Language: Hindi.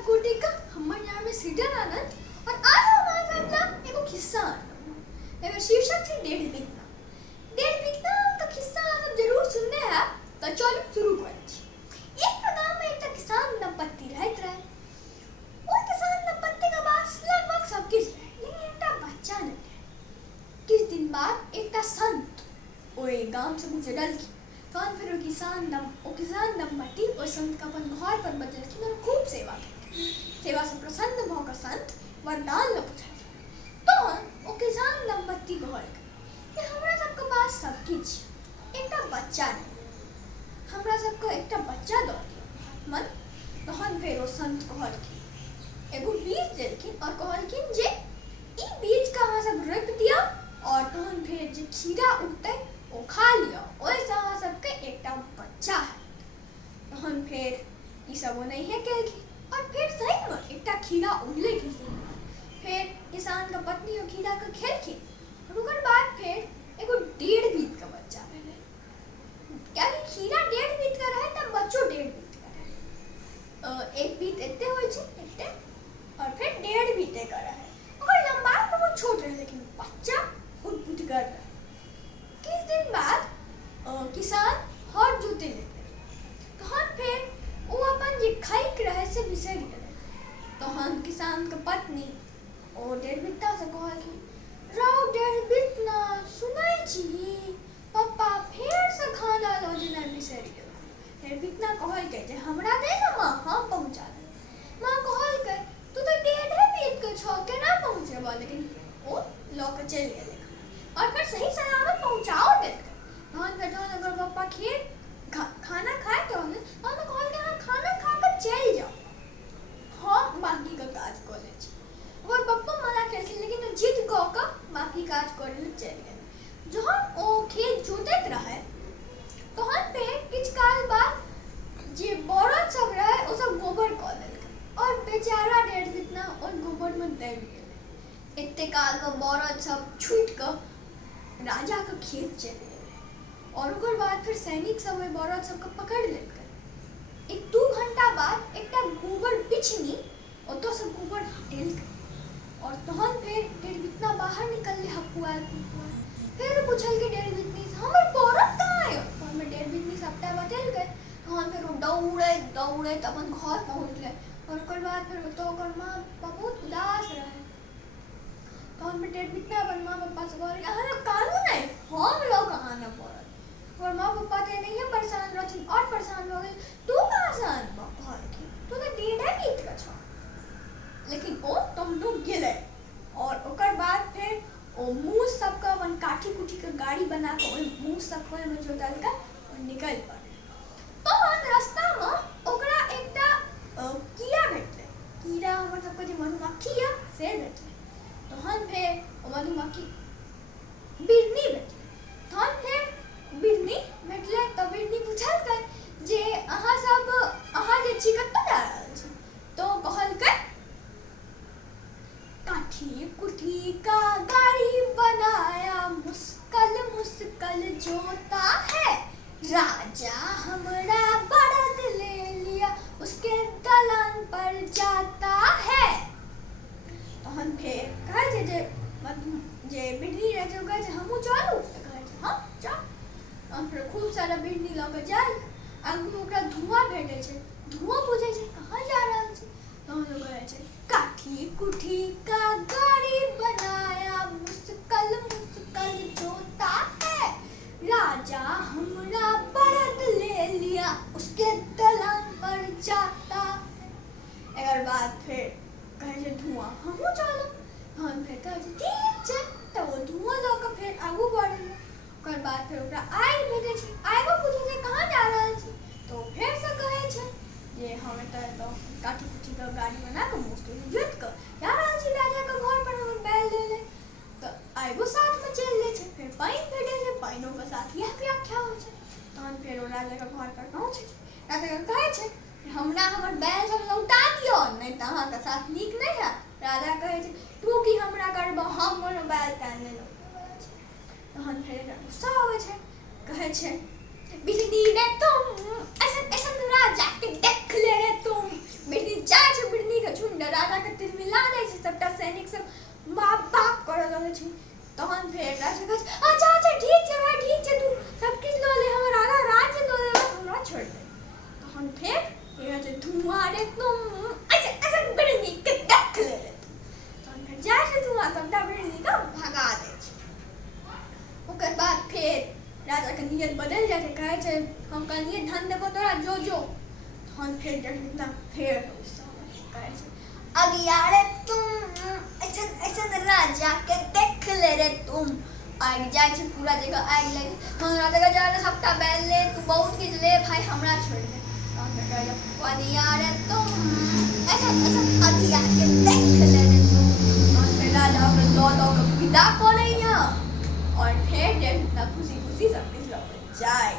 सब कोटि का हमारे नाम है सीडर आनंद और आज हमारे साथ ना एगो किस्सा एगो शीर्षक है डेढ़ बीतना का किस्सा आप जरूर सुनने हैं तो चलो शुरू करें। एक गांव में एक किसान दंपत्ति रहते रहे। और किसान दंपत्ति का पास लगभग सब कुछ रहे लेकिन एक बच्चा नहीं रहे। कुछ दिन बाद एक संत ओए गांव से गुजरल की तो फिर वो किसान दंपत्ति और संत का अपन घर पर बदल और खूब सेवा की। सेवा से प्रसन्न होकर संत वरदान न पूछा तो वो किसान दंपत्ति कहल कि हमरा सबके पास सब कुछ एक बच्चा नहीं, हमरा सबको एक बच्चा दो दियो मन। तहन फिर वो संत कहल कि एगो बीज देलखिन और कहलखिन जे ई बीज का अहाँ सब रोपि दिया और तहन फिर जे खीरा उगते वो खा लिया ओइसे अहाँ सबके एक बच्चा है। तहन फिर ई सब वो नहीं है केलखिन और फिर सही में एक खीरा उगले की। फिर किसान का पत्नी और खीरा का खेलखिन और ओकर बाद फिर एगो 1.5 बीत का बच्चा भेले। क्या कि खीरा 1.5 बीत का रहे तब बच्चो 1.5 बीत का रहे। एक बीत एते होय छै एते और फिर 1.5 बीते का रहे। ओकर लंबाई बहुत छोट रहे लेकिन बच्चा बहुत बुद्धिगर रहे। कुछ दिन बाद किसान हर जोते लेते तहन फिर वो अपन जे खाइक रहे से बिसरि गेले। तहन किसान के पत्नी ओ 1.5 बीता से कहल कि राव 1.5 बीतना सुनै छी पप्पा फेर से खाना लो जेना बिसरि गेल। 1.5 बीतना कहल के जे हमरा दे ना मां हम पहुंचा दे। मां कहल के तू तो 1.5 बीत के छ केना पहुंचेबा लेकिन ओ ल के चलि गेले और फिर सही सलामत पहुंचाओ देलकै। तहन फिर अगर पप्पा खीर खाना खाए तो हमें कहल के हाँ खाना खा कर चल जाओ हम बाकी का काज कर ले छी। और पप्पा मना करथिन लेकिन जिद क के बाकी काज करे ले चल गेल। जहन ओ खेत जोतैत रहे तहन पे किछ काल बाद जे बरद सब रहे ओ सब गोबर क देलकै और बेचारा 1.5 बीतना ओइ गोबर में दबि गेलै। एते काल में बरद सब छूट के राजा के खेत चलि गेलै और ओकर बाद फिर सैनिक सब बरद सबके पकड़ लेलकै। 1-2 घंटा बाद एकटा गोबर बिछनी ओतऽ से गोबर हटेलकै और तहन फिर 1.5 बीतना बाहर निकलले हपुआ। फिर पूछल के 1.5 बीतनी हमर बरद कहाँ है और में 1.5 बीतनी सबटा बतेलकै। तहन फिर वो दौड़े अपन घर पहुँच गए और ओकर बाद फिर ओतऽ ओकर माँ बहुत उदास रहे। तहन फिर 1.5 बीतना अपन माँ पापा से कहल अहाँ कानून है हम लोग आना पड़त और माँ पापा तो नहीं परेशान रहथिन और परेशान हो गए। तू कहाँ से आनबा घर की तू तो 1.5 बीत का छ लेकिन ओ तुम लोग गेले और ओकर बाद फिर ओ मुंह सब का अपन काठी कुठी के गाड़ी बना के ओइ मुंह सब में जोतल का और निकल पड़े। तहन रास्ता में ओकरा एकटा कीड़ा भेटले। कीड़ा हमर सबके जे मधुमक्खी है से भेटले। तहन फिर ओ मधुमक्खी बिरनी भेटले। तहन फिर बिरनी भेटले तो बिरनी पूछलकै जे अहाँ जे छी कतऽ जा रहल छी तो कहलकै काठी कुठी का गाड़ी बनाया मुस्कल मुस्कल जोता है राजा हमरा बरद ले लिया उसके दलान पर जाता है। तहन फिर कहे जे बिरनी रहे जो कहे हमहूँ चलू तो कहे हाँ चल। फिर खूब सारा बिरनी लऽ के जाए आगू ओकरा धुआं भेटै छै। धुआं पूछे छै कहाँ जा रहल छै तहन ओ कहे छै काठी कुठी का गाड़ी बनाया मुस्कल मुस्कल जोता है राजा हमरा बरद ले लिया उसके दलान पर जाता। एकर बाद फिर कहे छै धुआं हमहूँ चलू। तहन फिर कहे छै ठीक छै तो वो धुआं लऽ के फिर आगू बढ़ल। ओकर बाद फिर ओकरा आगि भेटै छै। आगो पूछे छै कहाँ जा रहल छी तो फिर से कहे छै जे हम तो काठी कुठी का गाड़ी बना के मुस्किल जोत के जा रहल छी राजा के घर पर हम बैल ले ले। तो आगो साथ में चल ले छै। फिर पानी भेटै छै पानियों के साथ यह व्याख्या हो छै। तहन फिर ओ राजा के घर पर पहुँचे छै। राजा के कहे छै हमरा हमर बैल सब लौटा दियो नहीं तो अहाँ के साथ नीक नहीं है। राजा कहे छै तू की हमरा करबा हम कोनो बैल तान लेलो। तहन फिर गुस्सा होवे छै कहे छै बिरनी रे तुम ऐसा राजा के देख ले रे तुम। बिरनी जाए छै बिरनी પછી तहन फेर राजा कहै अच्छा अच्छा ठीक छै भाई ठीक छै तू सब किछ ल ले हमर आधा राज्य ल ले हमरा छोड़ दे तहन फेर कहै छै तुम्हारे तुम ऐसे ऐसे बड़े नीक के देख ले तहन फेर जाइ छै तू सबटा बड़े नीक भगा दे छै ओकर बाद फेर राजा के नियत बदल जाइ छै कहै छै हम कनिए धन देबो तोरा जो जो तहन फेर जखन फेर कहै छै अगियारे तुम ऐसन ऐसन राजा के देख ले रे तुम आग जाए छे पूरा जगह आग लगे हमरा जगह जा रे सबटा बैल ले तू बहुत किछ ले भाई हमरा छोड़ दे तहन कहै अगियारे तुम ऐसन ऐसन अगिया के देख ले रे तुम तहन फिर राजा के दो के विदा करैया और फिर जे खुशी खुशी सब किछ लग जाए